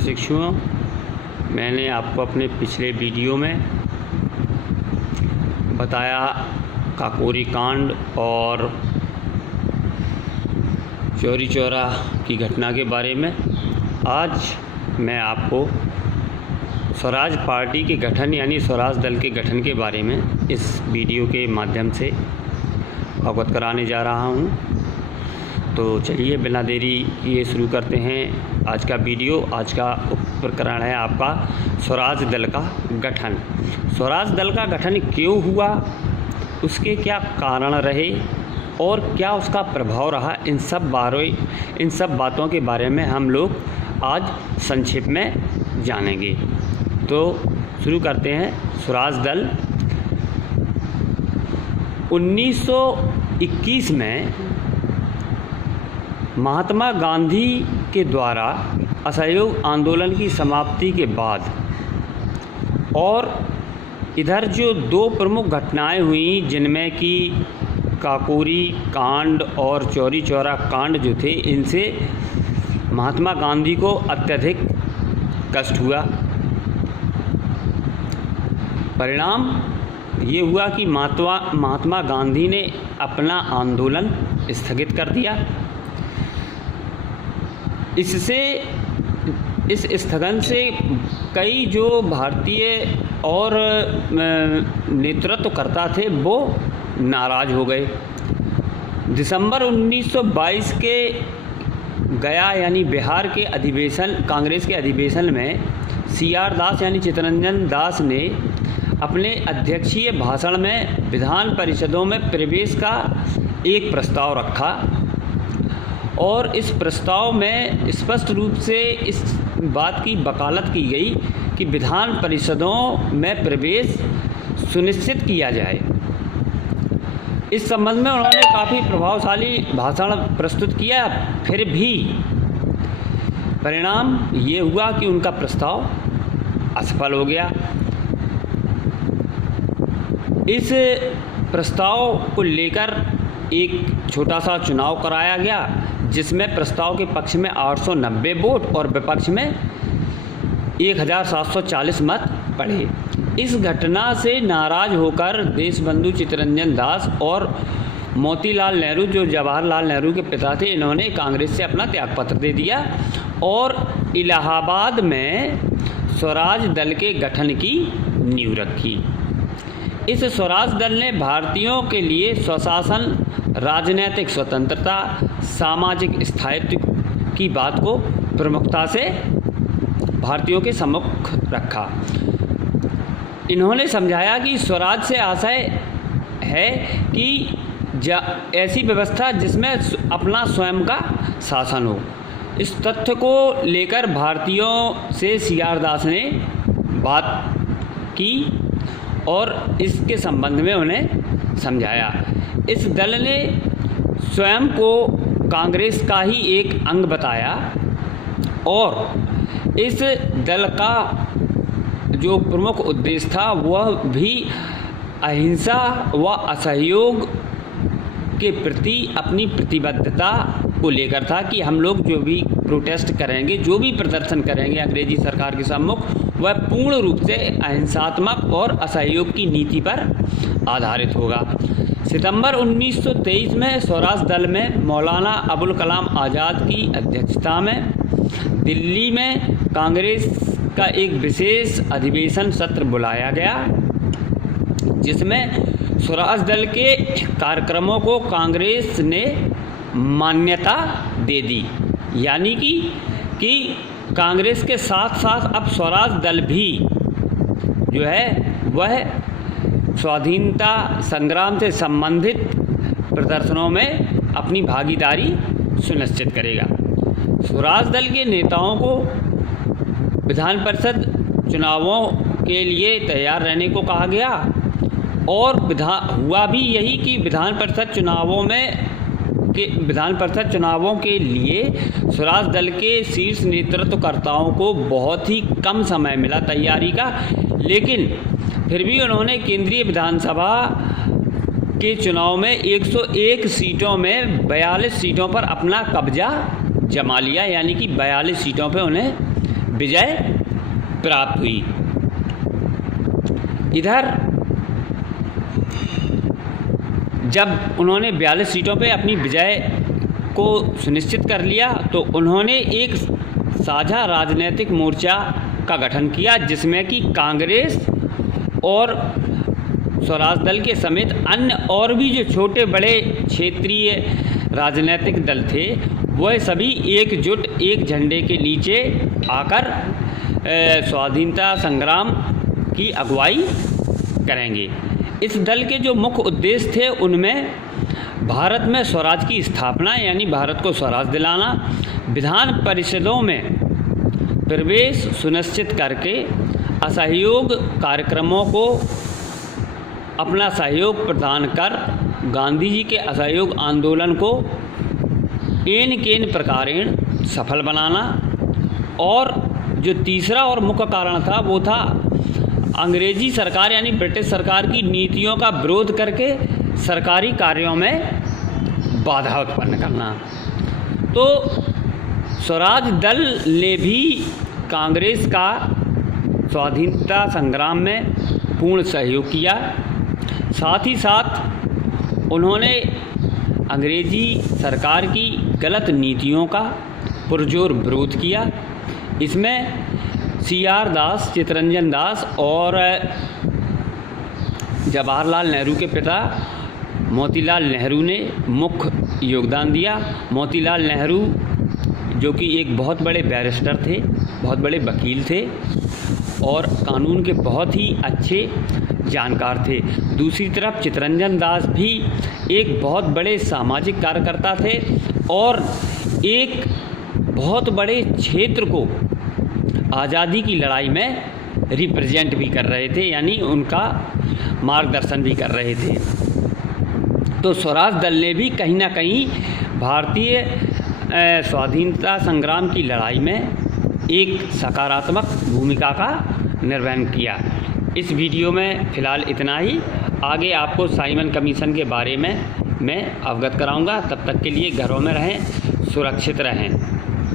प्रशिक्षुओं, मैंने आपको अपने पिछले वीडियो में बताया काकोरी कांड और चौरी चौरा की घटना के बारे में। आज मैं आपको स्वराज पार्टी के गठन यानी स्वराज दल के गठन के बारे में इस वीडियो के माध्यम से अवगत कराने जा रहा हूं। तो चलिए बिना देरी किए शुरू करते हैं आज का वीडियो। आज का प्रकरण है आपका स्वराज दल का गठन। स्वराज दल का गठन क्यों हुआ, उसके क्या कारण रहे और क्या उसका प्रभाव रहा, इन सब बातों के बारे में हम लोग आज संक्षेप में जानेंगे। तो शुरू करते हैं। स्वराज दल 1921 में महात्मा गांधी के द्वारा असहयोग आंदोलन की समाप्ति के बाद और इधर जो दो प्रमुख घटनाएं हुई जिनमें कि काकोरी कांड और चौरी चौरा कांड जो थे, इनसे महात्मा गांधी को अत्यधिक कष्ट हुआ। परिणाम ये हुआ कि महात्मा गांधी ने अपना आंदोलन स्थगित कर दिया। इस स्थगन से कई जो भारतीय और नेतृत्वकर्ता थे वो नाराज़ हो गए। दिसंबर 1922 के गया यानी बिहार के अधिवेशन, कांग्रेस के अधिवेशन में CR दास यानी चित्तरंजन दास ने अपने अध्यक्षीय भाषण में विधान परिषदों में प्रवेश का एक प्रस्ताव रखा और इस प्रस्ताव में स्पष्ट रूप से इस बात की वकालत की गई कि विधान परिषदों में प्रवेश सुनिश्चित किया जाए। इस संबंध में उन्होंने काफ़ी प्रभावशाली भाषण प्रस्तुत किया, फिर भी परिणाम ये हुआ कि उनका प्रस्ताव असफल हो गया। इस प्रस्ताव को लेकर एक छोटा सा चुनाव कराया गया जिसमें प्रस्ताव के पक्ष में 890 वोट और विपक्ष में 1740 मत पड़े। इस घटना से नाराज होकर देशबंधु चित्तरंजन दास और मोतीलाल नेहरू, जो जवाहरलाल नेहरू के पिता थे, इन्होंने कांग्रेस से अपना त्यागपत्र दे दिया और इलाहाबाद में स्वराज दल के गठन की नींव रखी। इस स्वराज दल ने भारतीयों के लिए स्वशासन, राजनीतिक स्वतंत्रता, सामाजिक स्थायित्व की बात को प्रमुखता से भारतीयों के सम्मुख रखा। इन्होंने समझाया कि स्वराज से आशय है कि ऐसी व्यवस्था जिसमें अपना स्वयं का शासन हो। इस तथ्य को लेकर भारतीयों से CR दास ने बात की और इसके संबंध में उन्हें समझाया। इस दल ने स्वयं को कांग्रेस का ही एक अंग बताया और इस दल का जो प्रमुख उद्देश्य था वह भी अहिंसा व असहयोग के प्रति अपनी प्रतिबद्धता को लेकर था कि हम लोग जो भी प्रोटेस्ट करेंगे, जो भी प्रदर्शन करेंगे अंग्रेजी सरकार के सम्मुख, वह पूर्ण रूप से अहिंसात्मक और असहयोग की नीति पर आधारित होगा। सितंबर 1923 में स्वराज दल में मौलाना अबुल कलाम आज़ाद की अध्यक्षता में दिल्ली में कांग्रेस का एक विशेष अधिवेशन सत्र बुलाया गया जिसमें स्वराज दल के कार्यक्रमों को कांग्रेस ने मान्यता दे दी। यानी कि कांग्रेस के साथ साथ अब स्वराज दल भी जो है वह स्वाधीनता संग्राम से संबंधित प्रदर्शनों में अपनी भागीदारी सुनिश्चित करेगा। स्वराज दल के नेताओं को विधान परिषद चुनावों के लिए तैयार रहने को कहा गया और हुआ भी यही कि विधान परिषद चुनावों के लिए स्वराज दल के शीर्ष नेतृत्वकर्ताओं को बहुत ही कम समय मिला तैयारी का, लेकिन फिर भी उन्होंने केंद्रीय विधानसभा के चुनाव में 101 सीटों में 42 सीटों पर अपना कब्जा जमा लिया। यानी कि 42 सीटों पर उन्हें विजय प्राप्त हुई। इधर जब उन्होंने 42 सीटों पे अपनी विजय को सुनिश्चित कर लिया तो उन्होंने एक साझा राजनीतिक मोर्चा का गठन किया, जिसमें कि कांग्रेस और स्वराज दल के समेत अन्य और भी जो छोटे बड़े क्षेत्रीय राजनीतिक दल थे वह सभी एकजुट एक झंडे के नीचे आकर स्वाधीनता संग्राम की अगुवाई करेंगे। इस दल के जो मुख्य उद्देश्य थे उनमें भारत में स्वराज की स्थापना यानी भारत को स्वराज दिलाना, विधान परिषदों में प्रवेश सुनिश्चित करके असहयोग कार्यक्रमों को अपना सहयोग प्रदान कर गांधी जी के असहयोग आंदोलन को एन केन प्रकारेण सफल बनाना, और जो तीसरा और मुख्य कारण था वो था अंग्रेजी सरकार यानी ब्रिटिश सरकार की नीतियों का विरोध करके सरकारी कार्यों में बाधा उत्पन्न करना। तो स्वराज दल ने भी कांग्रेस का स्वाधीनता संग्राम में पूर्ण सहयोग किया। साथ ही साथ उन्होंने अंग्रेजी सरकार की गलत नीतियों का पुरजोर विरोध किया। इसमें CR दास, चित्तरंजन दास और जवाहरलाल नेहरू के पिता मोतीलाल नेहरू ने मुख्य योगदान दिया। मोतीलाल नेहरू जो कि एक बहुत बड़े बैरिस्टर थे, बहुत बड़े वकील थे और कानून के बहुत ही अच्छे जानकार थे। दूसरी तरफ चित्तरंजन दास भी एक बहुत बड़े सामाजिक कार्यकर्ता थे और एक बहुत बड़े क्षेत्र को आज़ादी की लड़ाई में रिप्रेजेंट भी कर रहे थे, यानी उनका मार्गदर्शन भी कर रहे थे। तो स्वराज दल ने भी कहीं ना कहीं भारतीय स्वाधीनता संग्राम की लड़ाई में एक सकारात्मक भूमिका का निर्वहन किया। इस वीडियो में फ़िलहाल इतना ही। आगे आपको साइमन कमीशन के बारे में मैं अवगत कराऊंगा। तब तक के लिए घरों में रहें, सुरक्षित रहें।